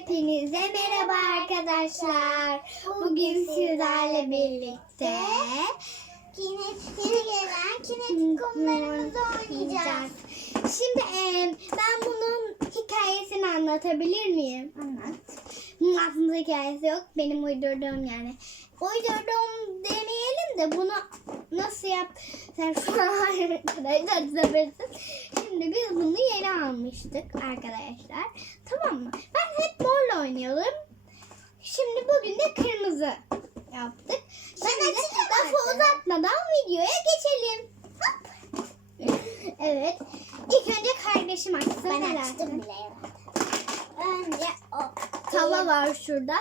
Hepinize merhaba arkadaşlar. Bugün sizlerle birlikte Kinet, yeni gelen kinetik konularımızı oynayacağız. Şimdi e, ben bunun hikayesini anlatabilir miyim? Anlat. Bunun aslında hikayesi yok. Benim uydurduğum yani. Uydurduğum demeyelim de bunu nasıl yap? Sen arkadaşlar sabırsız. Şimdi biz bunu yeni almıştık arkadaşlar. Tamam mı? Ben hep morla oynuyordum. Şimdi bugün de kırmızı yaptık. Şimdi açacağım lafı uzatmadan videoya geçelim. Hop. Evet. İlk önce kardeşim açsın. Ben açtım bile. Önce o. Tava var şurada.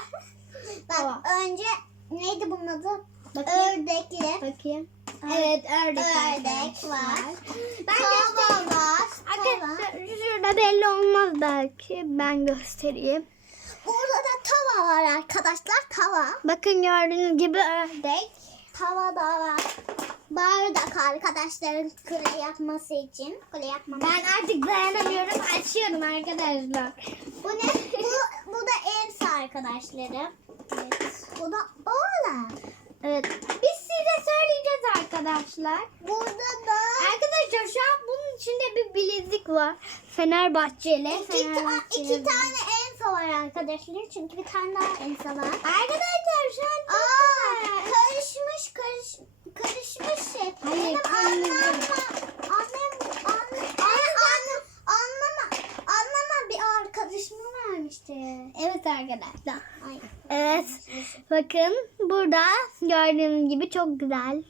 Bak Tava. önce neydi bunun adı? Bakayım. Ördekli. Bakayım. Evet ördek. Ördek var. Ben Tava var. Arkadaşlar şurada belli olmaz belki. Ben göstereyim. Burada da tava var arkadaşlar. Tava. Bakın gördüğünüz gibi ördek. Tava da var. Bardak arkadaşların kule yapması için. Kule yapmam. Ben artık dayanamıyorum. Açıyorum arkadaşlar. Bu ne? bu, bu da Elsa arkadaşlarım. Evet. Bu da oğlan. Evet. Biz size söyleyeceğiz arkadaşlar. Burada da Arkadaşlar şu an bunun içinde bir bilezik var. Fenerbahçeli. iki, ta- iki tane Elsa var arkadaşlar. Çünkü bir tane daha Elsa var. Arkadaşlar şu an çok Aa, güzel. karışmış karış, karışmış şey. Hayır, Benim kırmızı. annem, annem, annem, annem, anlama, anlama bir arkadaşımı vermişti. Evet arkadaşlar. Ay. Evet. Bakın burada gördüğünüz gibi çok güzel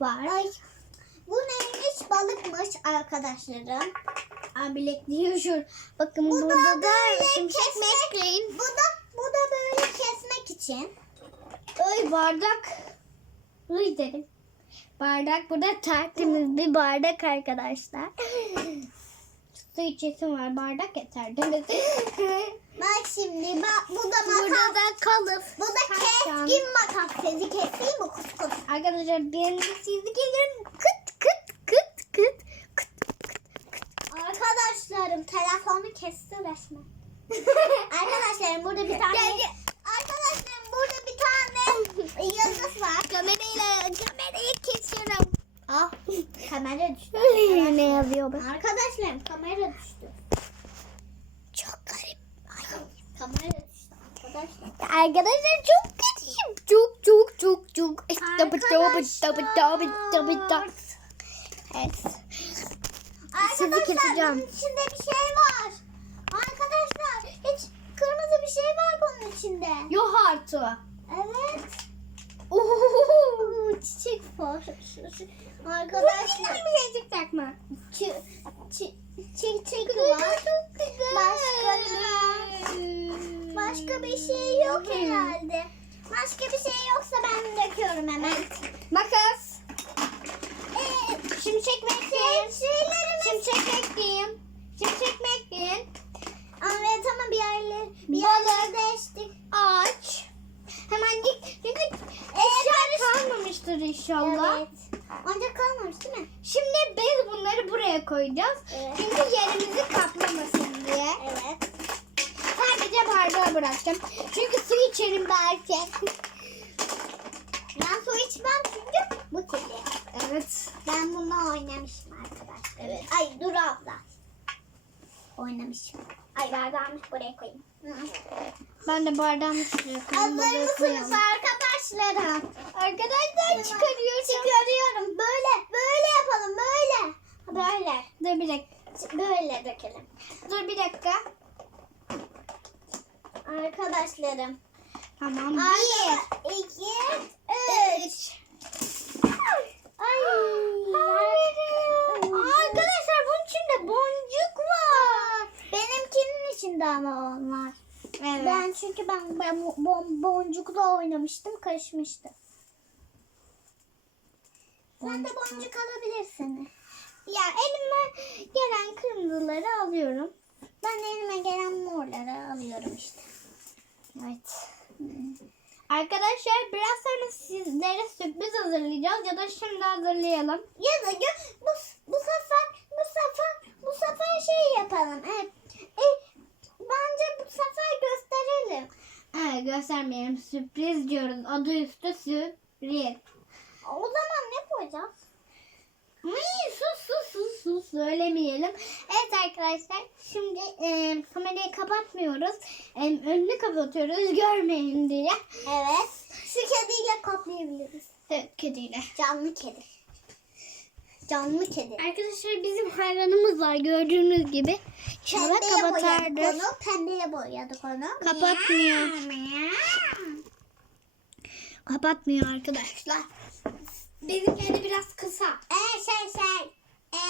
var. Ay. Bu neymiş? Balıkmış arkadaşlarım. Aa, bilekliği şu. Bakın Bu da burada da böyle şimşek kesmek. Bu da bu da böyle kesmek için. Ay bardak. Uy dedim. Bardak burada tertemiz bir bardak arkadaşlar. Su içesim var. Bardak yeter değil mi? Bak şimdi bak bu da burada makas. da kalıp. Bu da keskin makas. Sizi keseyim mi? Kus kus. Arkadaşlar ben de sizi gelirim. Kıt kıt kıt kıt kıt. Arkadaşlarım telefonu kesti resmen. Arkadaşlarım burada bir tane. Arkadaşlarım burada tane yıldız var. Kamerayla kamerayı kesiyorum. Ah kamera düştü. ne yazıyor bu? Arkadaşlarım kamera düştü. Çok garip. Ay, kamera düştü arkadaşlar. Arkadaşlar çok kötüyüm. Çok çok çok çok. Tabi. Evet. Sizi Arkadaşlar keseceğim. bunun içinde bir şey var. Arkadaşlar hiç kırmızı bir şey var bunun içinde. Yok artık. Evet. Oo. Çiçek var. Arkadaşlar bir şey çıkacak mı? çi, çi, çiçek var. Başka Başka bir şey yok herhalde. Başka bir şey yoksa ben döküyorum hemen. Makas. Ee, Şimşek bekleyin. Şimşek bekleyin. Şimşek bekleyin. Evet ama bir yerler bir Balık. yerler değiştik. Aç. Hemen git. Çünkü eşya kalmamıştır inşallah. Evet. Ancak kalmamış değil mi? Şimdi biz bunları buraya koyacağız. Evet. Çünkü yerimizi kaplamasın diye. Evet. Sadece bardağı bırakacağım. Çünkü su içerim belki. Ben su içmem çünkü bu kirli. Evet. Ben bununla oynamışım arkadaşlar. Evet. Ay dur abla. Oynamışım. Ay bardağımı buraya koyayım. Ben de bardağımı şuraya koyayım. Buraya mısınız arkadaşlarım? Arkadaşlar çıkarıyorum. Çıkarıyorum. Böyle böyle yapalım böyle. Böyle. Dur bir dakika. Böyle dökelim. Dur bir dakika. Arkadaşlarım. Tamam. Bir, iki, üç. Ay. Arkadaşlar bunun içinde boncuk var. İçinde ama onlar. Evet. Ben çünkü ben, ben bon, boncukla oynamıştım, karışmıştı. Sen de boncuk alabilirsin. Ya elime gelen kırmızıları alıyorum. Ben elime gelen morları alıyorum işte. Evet. Arkadaşlar biraz sonra sizlere sürpriz hazırlayacağız ya da şimdi hazırlayalım. Ya da bu, bu sefer bu sefer bu sefer şey yapalım. Evet. E, bence bu sefer göstermeyelim. Sürpriz diyoruz. Adı üstü sürpriz. O zaman ne koyacağız? Ay, sus sus sus sus söylemeyelim. Evet arkadaşlar şimdi e, kamerayı kapatmıyoruz. E, önünü kapatıyoruz görmeyin diye. Evet. Şu kediyle kaplayabiliriz. Evet kediyle. Canlı kedi. Canlı kedi. Arkadaşlar bizim hayvanımız var gördüğünüz gibi. İnşallah kapatardır. onu. Pembeye boyadık onu. Kapatmıyor. Kapatmıyor arkadaşlar. Bizimkileri biraz kısa. Ee, şey şey. Ee,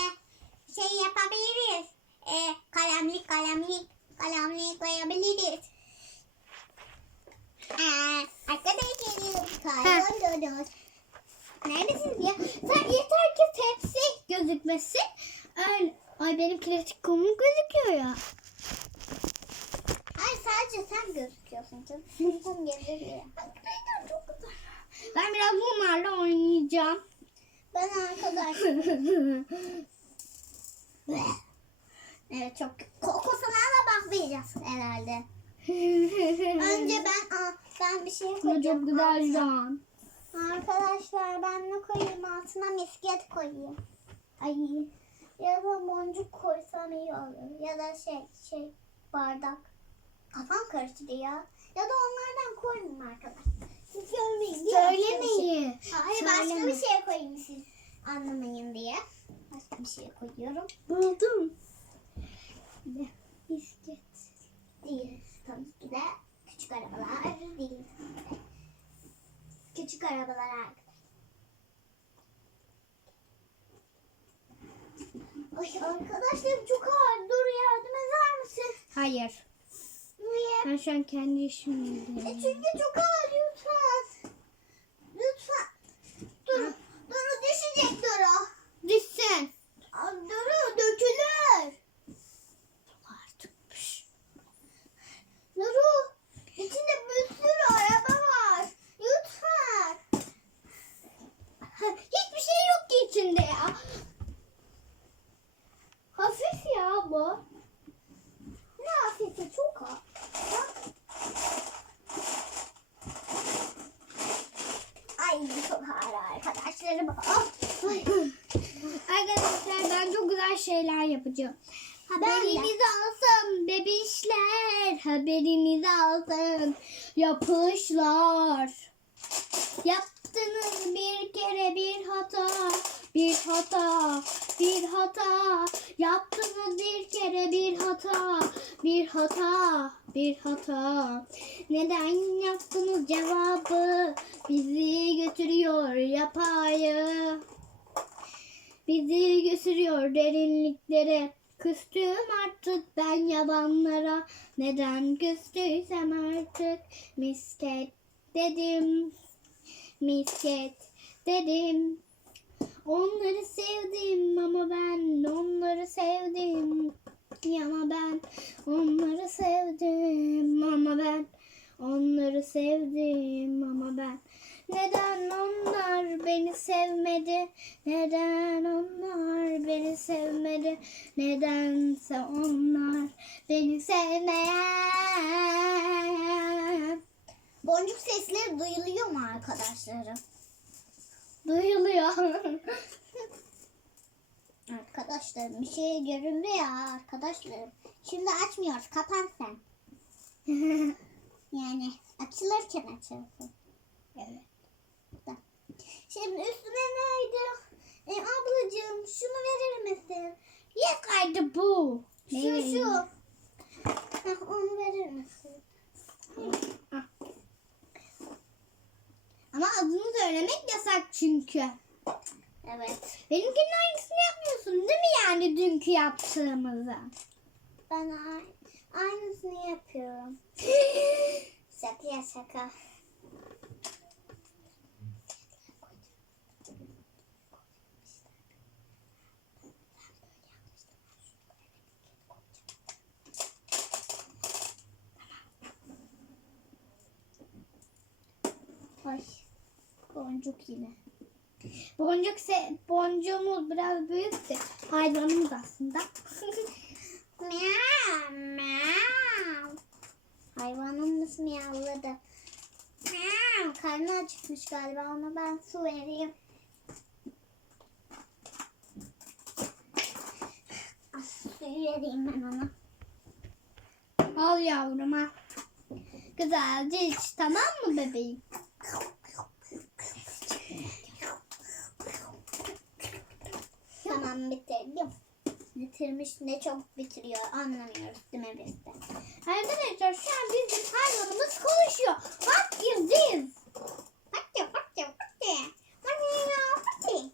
şey yapabiliriz. Ee, kalemlik kalemlik. Kalemlik koyabiliriz. Ee, arkadaşlarım kayboluruz. Neredesiniz ya? Sen yeter ki tepsi gözükmesin. Öyle. Ay benim klasik komum gözüküyor ya. Ay sadece sen gözüküyorsun canım. Sen gözüküyor. Arkadaşlar çok güzel. Ben biraz bunlarla oynayacağım. Ben arkadaş. evet çok kokusuna da bakmayacağız herhalde. Önce ben ben bir şey koyacağım. çok güzel can. Arkadaşlar ben ne koyayım altına misket koyayım. Ay ya da boncuk koysam iyi olur. Ya da şey şey bardak. Kafam karıştı ya. Ya da onlardan koymayayım arkadaşlar. Siz görmeyin başka bir şey- Söylemeyin. Hayır başka Söyleme. bir şey koyayım siz anlamayın diye. Başka bir şey koyuyorum. Buldum. Bisket. Değil tabii ki de küçük arabalar değil. Küçük arabalar arkadaşlar. Ay arkadaşlarım çok ağır. Dur yardım eder misin? Hayır. Niye? Ben şu an kendi işimi E yapıyorum. çünkü çok ağır lütfen. Lütfen. Dur. Duru düşecek Duru. Düşsün. Aa, Duru dökülür. Artık. Püş. Duru. İçinde bir sürü araba var. Lütfen. Ha, Hiçbir şey yok ki içinde ya. Hafif ya bu. Ne hafifi çok ağır. Bak. Ay çok ağır arkadaşlarım. Ah, ay. Arkadaşlar ben çok güzel şeyler yapacağım. Haberiniz olsun bebişler. Haberiniz olsun. Yapışlar. Yaptınız bir kere bir hata. Bir hata. Bir hata. Yaptınız bir kere bir hata. Bir hata. Bir hata. Neden yaptınız cevabı? Bizi götürüyor yapayı. Bizi götürüyor derinliklere. Küstüm artık ben yabanlara. Neden küstüysem artık misket dedim. Misket dedim. Onları sevdim ama ben onları sevdim. Ama ben onları sevdim ama ben onları sevdim ama ben neden onlar beni sevmedi? Neden onlar beni sevmedi? Nedense onlar beni sevmeyen. Boncuk sesleri duyuluyor mu arkadaşlarım? Duyuluyor. Arkadaşlarım bir şey göründü ya arkadaşlarım. Şimdi açmıyoruz. Kapan sen. Yani açılırken açarsın. evet. Şimdi üstüne neydi? E, ablacığım şunu verir misin? Yes kaydı bu. Şu şu. Heh, onu verir misin? Ama adını söylemek yasak çünkü. Evet. Benimkinin aynısını yapmıyorsun değil mi yani dünkü yaptığımızı? Ben aynısını yapıyorum. Şaka şaka. Ay boncuk yine. Boncuk se boncuğumuz biraz büyüktü. Hayvanımız aslında. Miau miau. Hayvanımız miyavladı. karnı acıkmış galiba ona ben su vereyim. Ah, Suyu vereyim ben ona. Al yavrum ha. Güzelce iç tamam mı bebeğim? Tamam bitirdim. Bitirmiş ne çok bitiriyor anlamıyoruz değil mi biz de? Arkadaşlar şu an bizim hayvanımız konuşuyor. What is this? Hadi hadi hadi. Hadi ya hadi.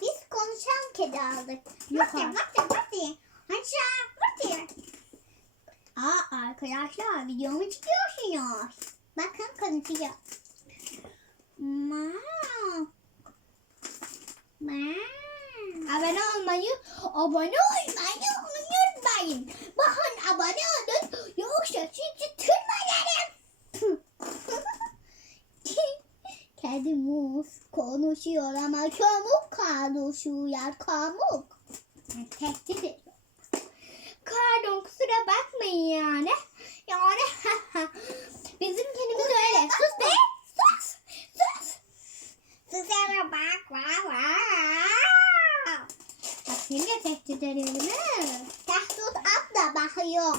Biz konuşan kedi aldık. Yok Hadi artık. hadi hadi. Hadi hadi. Aa arkadaşlar videomu çıkıyorsunuz. Bakın konuşuyor. Mau. Mau. Abone olmayı, abone olmayı unutmayın. Bakın abone olun yoksa sizi tırmalarım. Kedimiz konuşuyor ama çabuk konuşuyor çabuk. Tehdit ediyor. Pardon kusura bakmayın yani. Yani bizim kedimiz öyle. Sus be sus sus. Size bak bak bak. Bak seni de tehdit ediyorum ha. Tahtut at da bakıyor.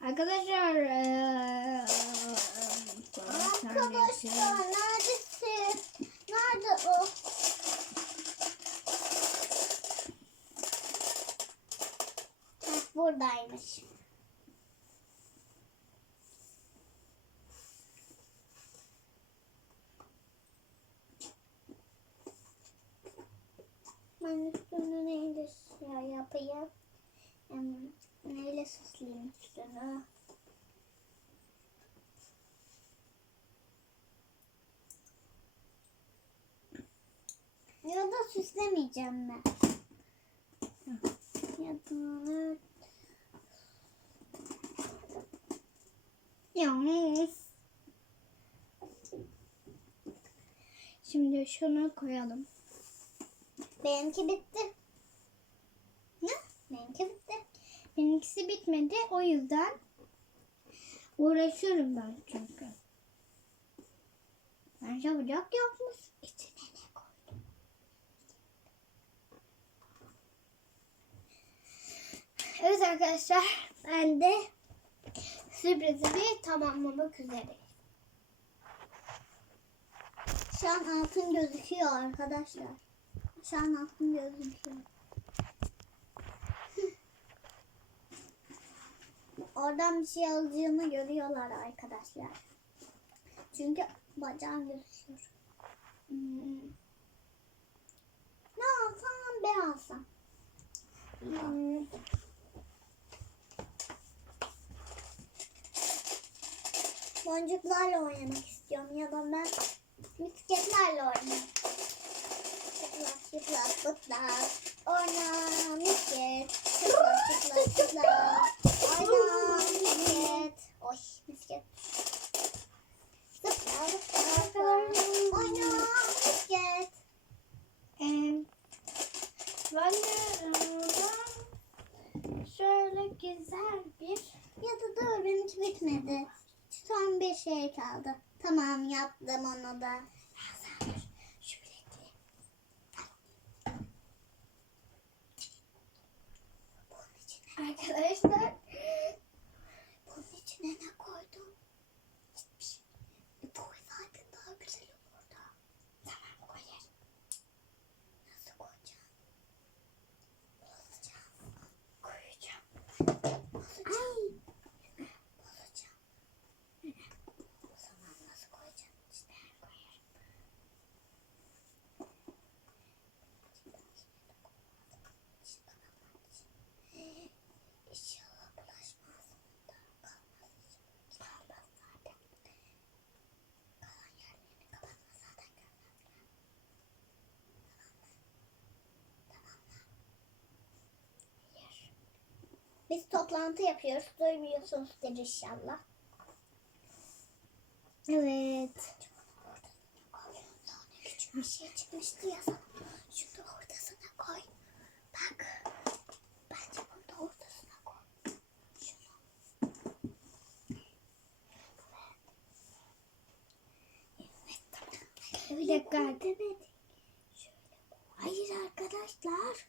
Arkadaşlar eee, Arkadaşlar neredesin? Nerede o? Heh, buradaymış. Ben üstünü neyle şey yapayım? Neyle süsleyeyim üstünü? Ya da süslemeyeceğim ben. Ya da Ya. Şimdi şunu koyalım. benimki bitti. Ne? Benimki bitti. Benimkisi bitmedi o yüzden uğraşıyorum ben çünkü. Ben çabucak yapmış. İçine ne koydum? Evet arkadaşlar ben de sürprizimi tamamlamak üzereyim. Şu an altın gözüküyor arkadaşlar. Şu an altın gözüküyor. Oradan bir şey alacağını görüyorlar arkadaşlar. Çünkü bacağım gözüküyor. Hmm. Ne alsam ben alsam. Hmm. Boncuklarla oynamak istiyorum ya da ben misketlerle oynayayım. Çıplak çıplak çıplak. Oyna misket. Çıplak çıplak çıplak. Biz toplantı yapıyoruz. Duymuyorsunuzdur inşallah. Evet. Küçük bir şey çıkmıştı ya. Şunu ortasına koy. Bak. Bence bunu da ortasına koy. Şunu. Evet. Bir dakika. Hayır arkadaşlar.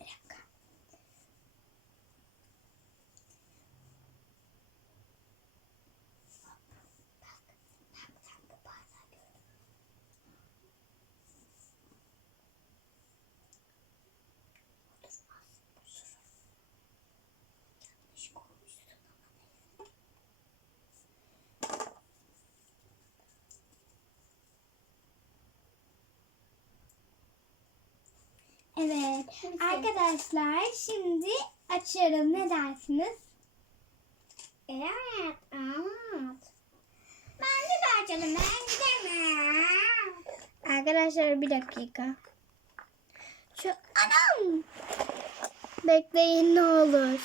Dakika. Bak, bak, sen bu bardağı gördün mü? Oturmaz, oturur. Yanlış koymuşsun ama neyse. Evet. Arkadaşlar şimdi açıyorum. Ne dersiniz? Evet, evet. Ben de açalım, ben de Arkadaşlar bir dakika. Şu anam. Bekleyin ne olur.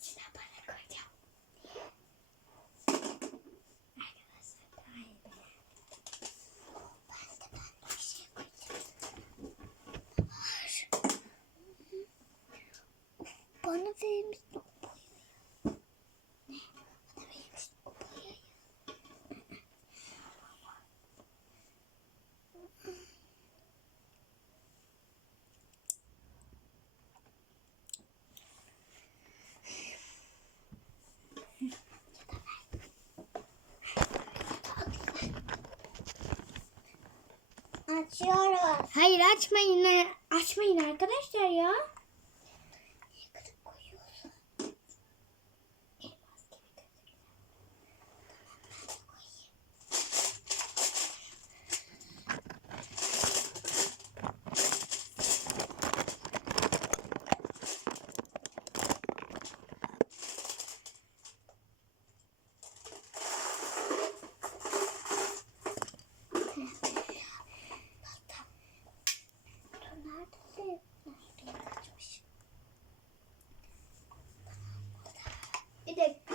İçine para koyacağım. Arkadaşlar daha iyi bilir. Ben de ben de bir şey koyacağım. Var. Vermiştin o boyayı. Ne? Bana vermiştin o boyayı. Açıyoruz. Hayır açmayın. Açmayın arkadaşlar ya. Niye kırık koyuyorsun? Elmas gibi gözüküyor. Tamam ben de koyayım. Dur neredesin? Nereye kaçmış? Bir dakika.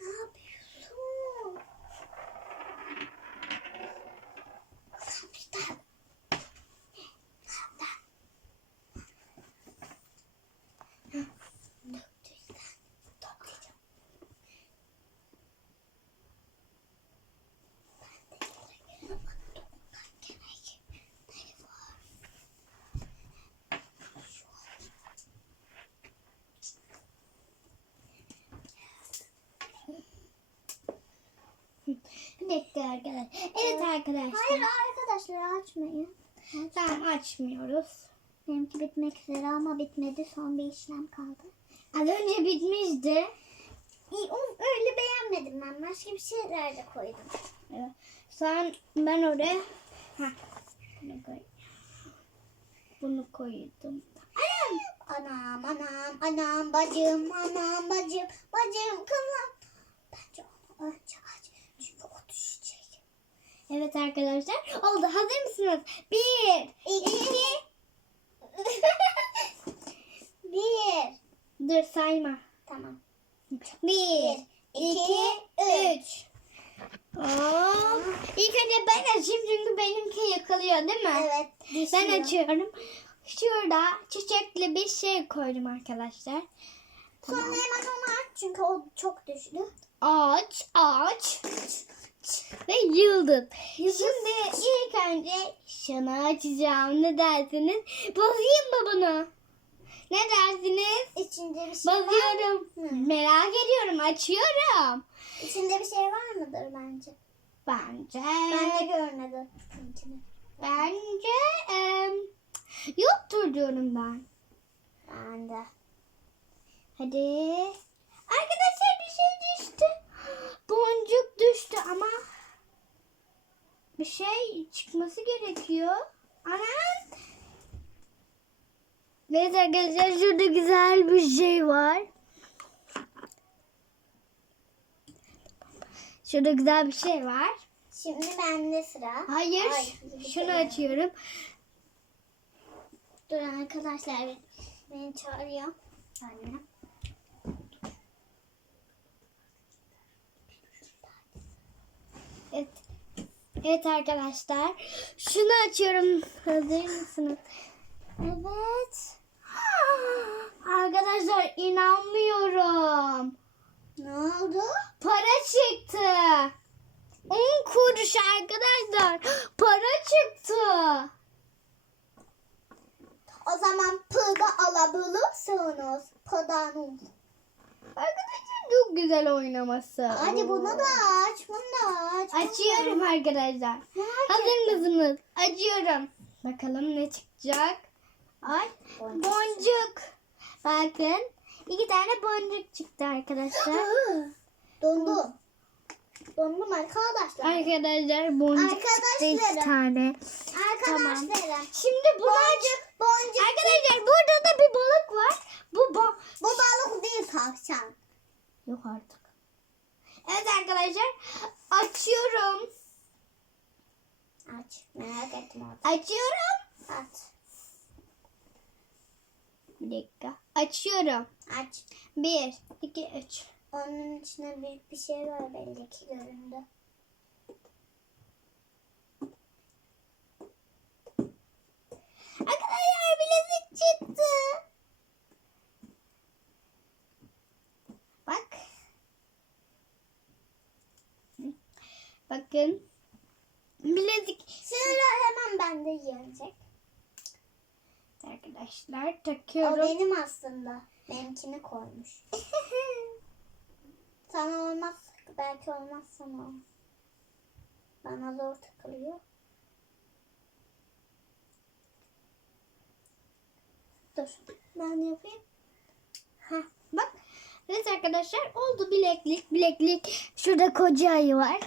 Ne yapıyorsun? Kaptan. Kaptan. Döktüysen toplayacağım. Ben de gele gele bana dokunmak gerek. Ne var? Şu an. Dakika arkadaşlar. Evet arkadaşlar. Hayır arkadaşlar açmayın. Tamam açmıyoruz. Benimki bitmek üzere ama bitmedi. Son bir işlem kaldı. Az önce bitmişti. İyi, öyle beğenmedim ben. Başka bir şeyler de koydum. Evet. Sen ben oraya ha bunu koy. Bunu koydum. Anam, anam, anam, bacım, anam, bacım, bacım, kızım. Bence onu önce aç. Çünkü o düşecek. Evet arkadaşlar. Oldu. Hazır mısınız? Bir, İki. bir. Dur sayma. Tamam. Bir, iki, üç. Hop. İlk önce ben açayım çünkü benimki yakalıyor değil mi? Evet. Ben düşüyor. açıyorum. Şurada çiçekli bir şey koydum arkadaşlar. Sonra hemen onu aç çünkü o çok düştü. Aç, aç. Ve yıldız. Şimdi ilk önce şunu açacağım. Ne dersiniz? Bozayım mı bunu? Ne dersiniz? İçinde bir şey var Bozuyorum. Hı. Merak ediyorum. Açıyorum. İçinde bir şey var mıdır bence? Bence. Ben de görmedim. Bence em, yoktur diyorum ben. Ben de. Hadi. Arkadaşlar bir şey düştü. Boncuk düştü ama bir şey çıkması gerekiyor. Anam. Evet arkadaşlar şurada güzel bir şey var. Şurada güzel bir şey var. Şimdi bende sıra. Hayır. Ay, Şunu açıyorum. Dur arkadaşlar beni, beni çağırıyor. Anne. Evet. Evet arkadaşlar. Şunu açıyorum. Hazır mısınız? Evet. Arkadaşlar inanmıyorum. Ne oldu? Para çıktı. 10 kuruş arkadaşlar. Para çıktı. O zaman pılda alabilirsiniz. Pıldanın. Arkadaşlar çok güzel oynaması. Hadi bunu da aç. Bunu da aç. bunu da Açıyorum aç. arkadaşlar. Merak Hazır mısınız? Açıyorum. Bakalım ne çıkacak. Ay Boncuk. boncuk. Bakın iki tane boncuk çıktı arkadaşlar. Dondum. Dondum arkadaşlar. Arkadaşlar boncuk çıktı iki tane. Arkadaşlarım. Şimdi bunu Boncuk, boncuk. Arkadaşlar burada da bir balık var. Bu ba Bu balık değil tavşan. Yok artık. Evet arkadaşlar açıyorum. Aç. Merak etme aç. Açıyorum. Aç. Bir dakika. Açıyorum. Aç. Bir, iki, üç. Onun içinde büyük bir şey var belli ki göründü. Arkadaşlar bilezik çıktı. Bak. Bakın. Bilezik. Sıra hemen bende gelecek. Arkadaşlar O takıyorum. benim aslında. Benimkini koymuş. Sana olmaz. Belki olmaz sana. Bana zor takılıyor. Dur. Ben yapayım. Heh, bak. Evet arkadaşlar oldu bileklik. Bileklik. Şurada koca ayı var.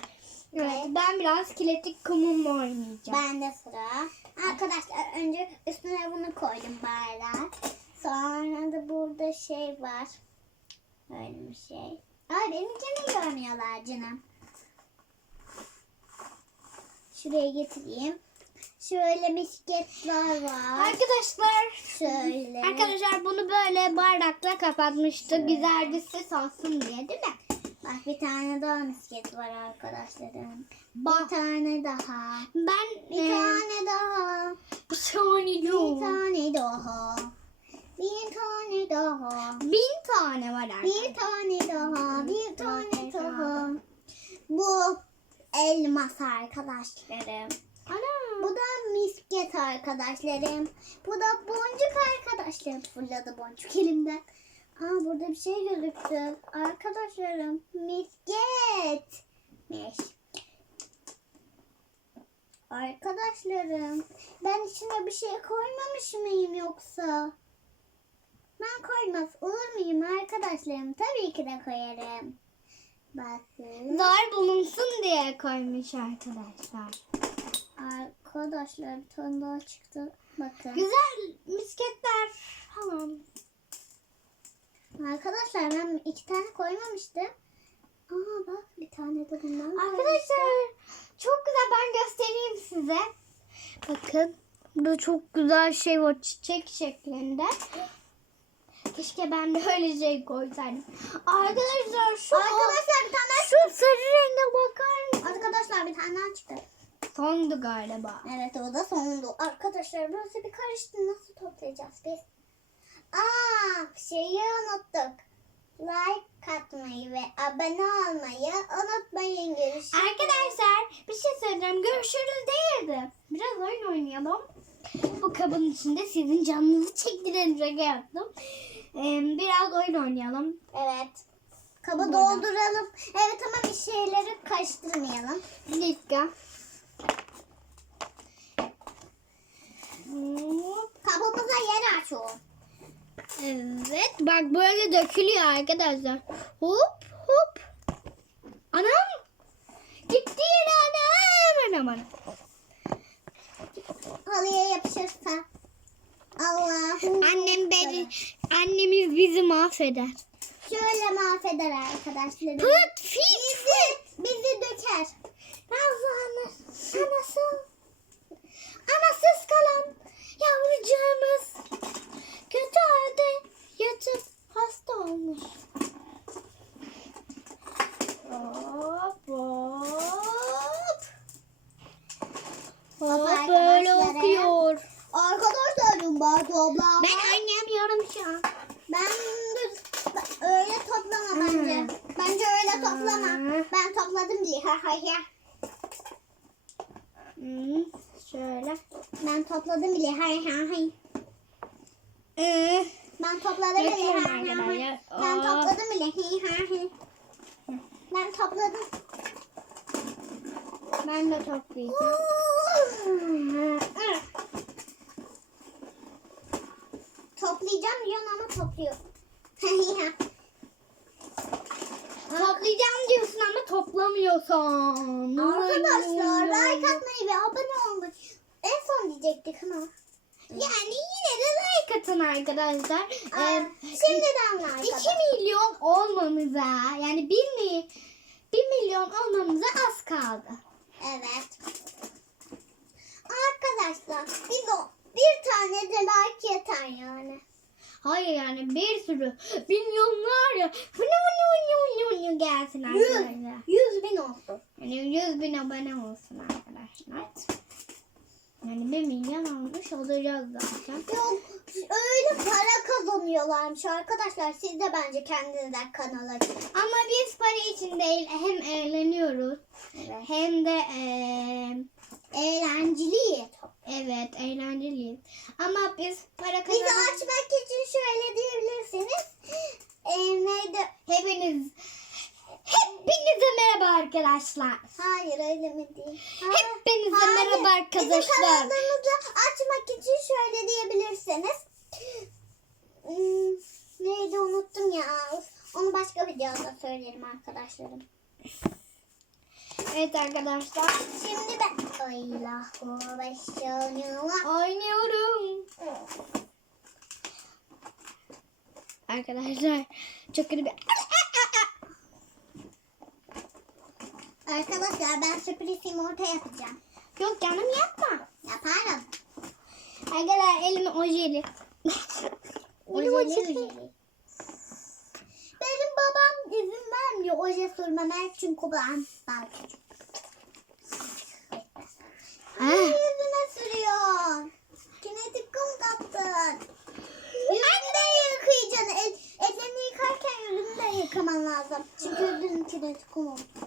Evet, Evet. ben biraz kinetik kumumla oynayacağım. Bende sıra. Arkadaşlar önce üstüne bunu koydum bardak. Sonra da burada şey var. Böyle bir şey. Ay benimkini görmüyorlar canım. Şuraya getireyim. Şöyle bisikletler var. Arkadaşlar Şöyle. Arkadaşlar bunu böyle bardakla kapatmıştı. Güzel bir ses olsun diye değil mi? Bak bir tane daha misket var arkadaşlarım. Bir Bak tane daha. ben Bir e, tane daha. bir saniye Bir yok. tane daha. Bir tane daha. Bin tane var arkadaşlar. Bir tane daha, bir tane daha. Bu elmas arkadaşlarım. Ana. Bu da misket arkadaşlarım. Bu da boncuk arkadaşlarım. Fırladı boncuk elimden. Aa burada bir şey gözüktü. Arkadaşlarım misketmiş. Arkadaşlarım ben içine bir şey koymamış mıyım yoksa? Ben koymaz olur muyum arkadaşlarım? Tabii ki de koyarım. Bakın. Zar bulunsun diye koymuş arkadaşlar. Arkadaşlar bir tane daha çıktı. Bakın. Güzel misketler falan. Arkadaşlar ben iki tane koymamıştım. Aa bak bir tane de bundan. Arkadaşlar çok güzel ben göstereyim size. Bakın burada çok güzel şey var çiçek şeklinde. Keşke ben de öyle şey koysaydım. Arkadaşlar şu Arkadaşlar bir tane şu sarı renge bakar mısınız? Arkadaşlar bir tane daha çıktı. Sondu galiba. Evet o da sondu. Arkadaşlar burası bir karıştı. Nasıl toplayacağız biz? Aa şeyi unuttuk. Like atmayı ve abone olmayı unutmayın. Görüşürüz. Arkadaşlar bir şey söyleyeceğim. Görüşürüz değildi. Biraz oyun oynayalım. Bu kabın içinde sizin canınızı çektiren şaka yaptım. Ee, biraz oyun oynayalım. Evet. Kabı Burada. dolduralım. Evet ama bir şeyleri karıştırmayalım. Bir dakika. Hop. Kabımıza yer aç o. Evet bak böyle dökülüyor arkadaşlar. Hop hop. Anam. Gitti yine anam. Anam anam. Halıya yapışırsa. Allah. Annem beni, annemiz bizi mahveder. Şöyle mahveder arkadaşlarım. Pıt fit. Bizi, bizi döker. Nazlı. Anası. Anasız kalan Yavrucağımız kötü halde yatıp hasta olmuş. Hop hop. Baba böyle okuyor. Arkadaşlarım var toplam. Ben oynayamıyorum şu an. Ben dur. Öyle toplama bence. Bence öyle toplama. Hmm. Ben topladım bile. Ha ha ya. Hmm, şöyle. Ben topladım bile. Hay hay hay. Ee, Ben topladım bile. Hay hay hay. Ben topladım bile. Hay hay hay. Ben topladım. ben de toplayacağım. Toplayacağım diyorsun ama topluyor. Toplayacağım diyorsun ama toplamıyorsun. Arkadaşlar like atmayı ve abone olmayı en son diyecektik ama. Yani yine de like atın arkadaşlar. Aa, Ee, şimdiden like 2 atın. milyon olmamıza yani 1 mi 1 milyon olmamıza az kaldı. Evet. Arkadaşlar biz o bir tane de like yeter yani. Hayır yani bir sürü milyonlarca fını fını fını fını fını gelsin Yüz, arkadaşlar. yüz bin olsun. Yani 100 bin abone olsun arkadaşlar. Yani 1 milyon olmuş olacağız zaten. Yok öyle para kazanıyorlarmış arkadaşlar. Siz de bence kendinize kanal açın. Ama biz para için değil hem eğleniyoruz Evet. hem de eee Eğlenceli. evet eğlenceliyiz. Ama biz para Bizi kazan açmak için şöyle diyebilirsiniz. Ee, neydi? hepiniz hepinize merhaba arkadaşlar. Hayır öyle mi değil? Hepinize Hayır. merhaba Bizim arkadaşlar. kanalımızı açmak için şöyle diyebilirsiniz. Hmm, neydi unuttum ya. Onu başka videoda söylerim arkadaşlarım. Evet arkadaşlar Şimdi ben... Allahu başlıyorum. oynuyorum. Arkadaşlar çok kötü bir Arkadaşlar ben sürpriz yumurta yapacağım. Yok canım yapma. Yaparım. Arkadaşlar elim ojeli. Elim ojeli. Benim babam izin vermiyor oje sürmeme çünkü ben daha küçük. Yüzüne sürüyor. Kinetik kum kaptın. Yüzünü de yıkayacaksın. El, yıkarken yüzünü de yıkaman lazım. Çünkü yüzünün kinetik kumu.